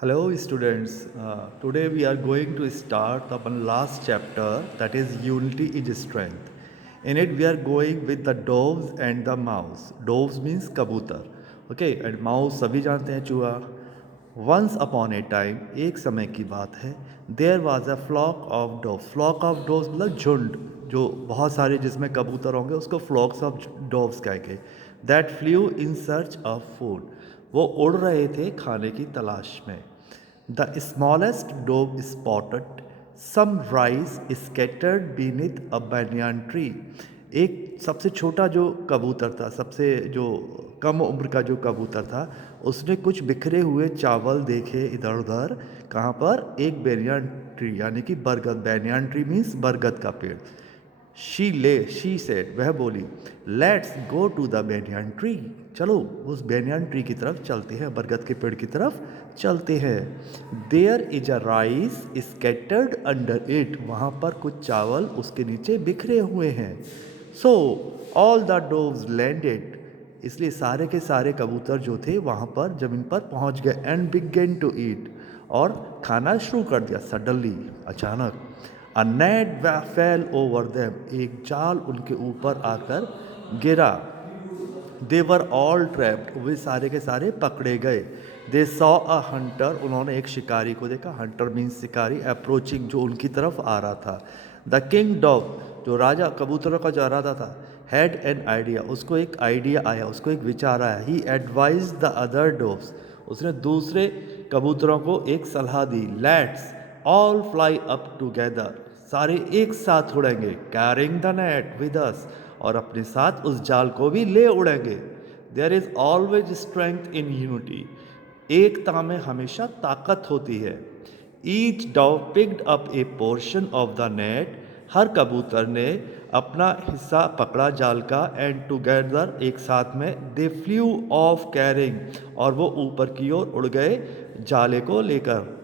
Hello, students. Today we are going to start the one last chapter, that is Unity is Strength. In it, we are going with the doves and the mouse. Doves means kabutar. Okay, and mouse सभी जानते हैं चूहा. Once upon a time, एक समय की बात है, there was a flock of doves. Flock of doves मतलब झुंड, जो बहुत सारे जिसमें कबूतर होंगे उसको flocks of doves कहेंगे. That flew in search of food. वो उड़ रहे थे खाने की तलाश में. The smallest dove spotted some rice scattered beneath a banyan tree. एक सबसे छोटा जो कबूतर था, सबसे जो कम उम्र का जो कबूतर था, उसने कुछ बिखरे हुए चावल देखे इधर उधर. कहाँ पर? एक बेनियान ट्री यानी कि बरगद. बेनियान ट्री मीन्स बरगद का पेड़. शी सेड, वह बोली, let's go to the banyan tree. चलो उस बेनियान ट्री की तरफ चलते हैं, बरगद के पेड़ की तरफ चलते हैं. There is a rice scattered under it. वहाँ पर कुछ चावल उसके नीचे बिखरे हुए हैं. So all the doves landed. इसलिए सारे के सारे कबूतर जो थे वहाँ पर ज़मीन पर पहुँच गए. And began to eat. और खाना शुरू कर दिया. सडनली, अचानक. A net fell over them. एक जाल उनके ऊपर आकर गिरा. दे वर ऑल ट्रैप्ड. वे सारे के सारे पकड़े गए. They saw a Hunter. उन्होंने एक शिकारी को देखा. हंटर मीन्स शिकारी. अप्रोचिंग, जो उनकी तरफ आ रहा था. द किंग डॉग, जो राजा कबूतरों का जो राजा था, हैड एन आइडिया. उसको एक आइडिया आया, उसको एक विचार आया. He advised the other doves. उसने दूसरे कबूतरों को एक सलाह दी. Let's all fly up together. सारे एक साथ उड़ेंगे. Carrying the net with us. और अपने साथ उस जाल को भी ले उड़ेंगे. There is always strength in unity. एकता में हमेशा ताकत होती है. Each dove picked up a portion of the net. हर कबूतर ने अपना हिस्सा पकड़ा जाल का. एंड टुगेदर, एक साथ में, दे फ्लू ऑफ कैरिंग. और वो ऊपर की ओर उड़ गए जाले को लेकर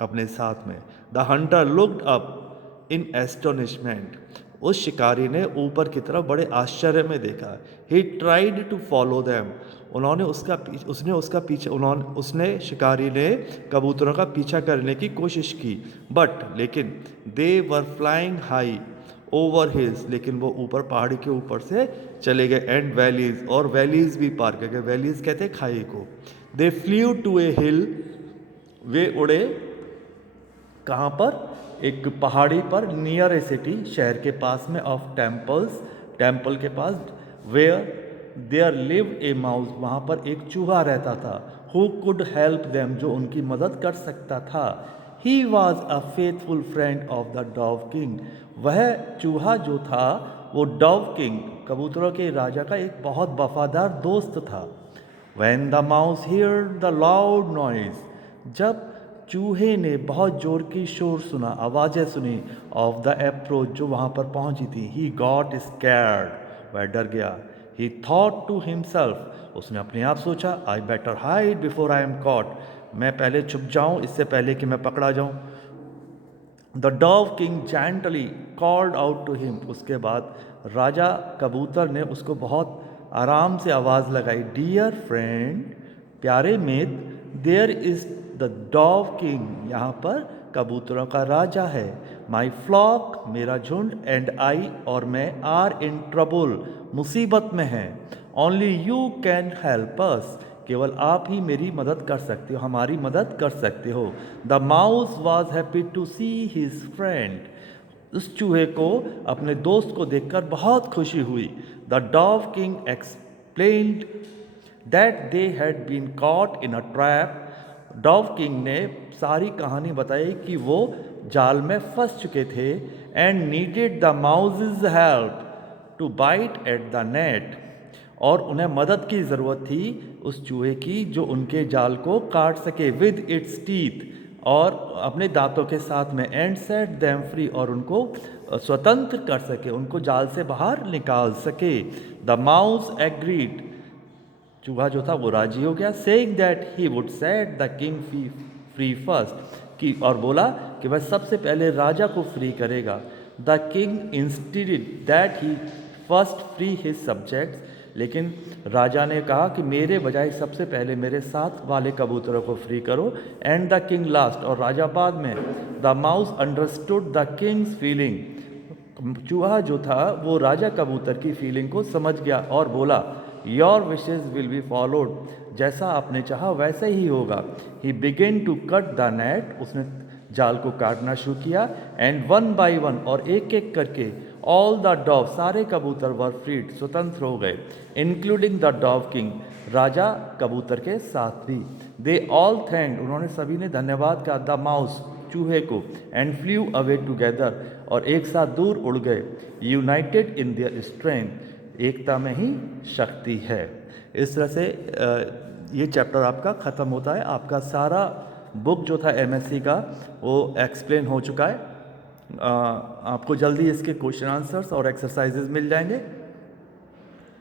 अपने साथ में. The Hunter looked up in astonishment. उस शिकारी ने ऊपर की तरफ बड़े आश्चर्य में देखा. He tried to follow them. उसने शिकारी ने कबूतरों का पीछा करने की कोशिश की. लेकिन they were flying high over hills. लेकिन वो ऊपर पहाड़ी के ऊपर से चले गए. एंड वैलीज, और वैलीज भी पार कर गए. वैलीज कहते हैं खाई को. दे फ्लू टू ए हिल. वे उड़े कहाँ पर? एक पहाड़ी पर. नियर ए सिटी, शहर के पास में. ऑफ टेम्पल्स, टेम्पल के पास. Where there live a mouse. वहाँ पर एक चूहा रहता था. हु कुड हेल्प देम, जो उनकी मदद कर सकता था. He was a faithful friend of the dove king. वह चूहा जो था वो डॉव किंग, कबूतरों के राजा का एक बहुत वफादार दोस्त था. When the mouse heard the loud noise. जब चूहे ने बहुत जोर की शोर सुना, आवाज़ें सुनी. ऑफ द अप्रोच, जो वहाँ पर पहुँची थी. He got scared. वह डर गया. He thought to himself. उसने अपने आप सोचा, I better hide before I am caught. मैं पहले छुप जाऊँ इससे पहले कि मैं पकड़ा जाऊँ. The dove king gently called out to him. उसके बाद राजा कबूतर ने उसको बहुत आराम से आवाज़ लगाई. डियर फ्रेंड, प्यारे मित्र. There is the dove king. यहाँ पर कबूतरों का राजा है. माई फ्लॉक, मेरा झुंड. एंड आई, और मैं, आर इन ट्रबल, मुसीबत में हैं. Only you can help us. केवल आप ही मेरी मदद कर सकते हो, हमारी मदद कर सकते हो. The mouse was happy to see his friend. उस चूहे को अपने दोस्त को देखकर बहुत खुशी हुई. The dove king explained that they had been caught in a trap. Dove king ने सारी कहानी बताई कि वो जाल में फंस चुके थे. And needed the mouse's help to bite at the net. और उन्हें मदद की ज़रूरत थी उस चूहे की जो उनके जाल को काट सके. विद इट्स टीथ, और अपने दांतों के साथ में. एंड सेट देम फ्री, और उनको स्वतंत्र कर सके, उनको जाल से बाहर निकाल सके. The mouse agreed. चूहा जो था वो राजी हो गया. Saying that he would set the king free first. कि और बोला कि वह सबसे पहले राजा को फ्री करेगा. The king instead that he first free his subjects. लेकिन राजा ने कहा कि मेरे बजाय सबसे पहले मेरे साथ वाले कबूतरों को फ्री करो, एंड द किंग लास्ट, और राजा बाद में। The mouse understood the Kings feeling, चूहा जो था वो राजा कबूतर की फीलिंग को समझ गया और बोला, your wishes will be followed, जैसा आपने चाहा वैसे ही होगा। He began to cut the net, उसने जाल को काटना शुरू किया, एंड वन बाय वन, और एक एक करके, ऑल द डॉव, सारे कबूतर वर फ्रीड, स्वतंत्र हो गए, इंक्लूडिंग द डॉव किंग, राजा कबूतर के साथ भी। दे ऑल थैंक, उन्होंने सभी ने धन्यवाद कहा, द माउस, चूहे को, एंड फ्ल्यू अवे टुगेदर, और एक साथ दूर उड़ गए, यूनाइटेड इन देयर स्ट्रेंथ, एकता में ही शक्ति है। इस तरह से ये चैप्टर आपका ख़त्म होता है। आपका सारा बुक जो था एमएससी का वो एक्सप्लेन हो चुका है। आपको जल्दी इसके क्वेश्चन आंसर्स और एक्सरसाइजेज मिल जाएंगे।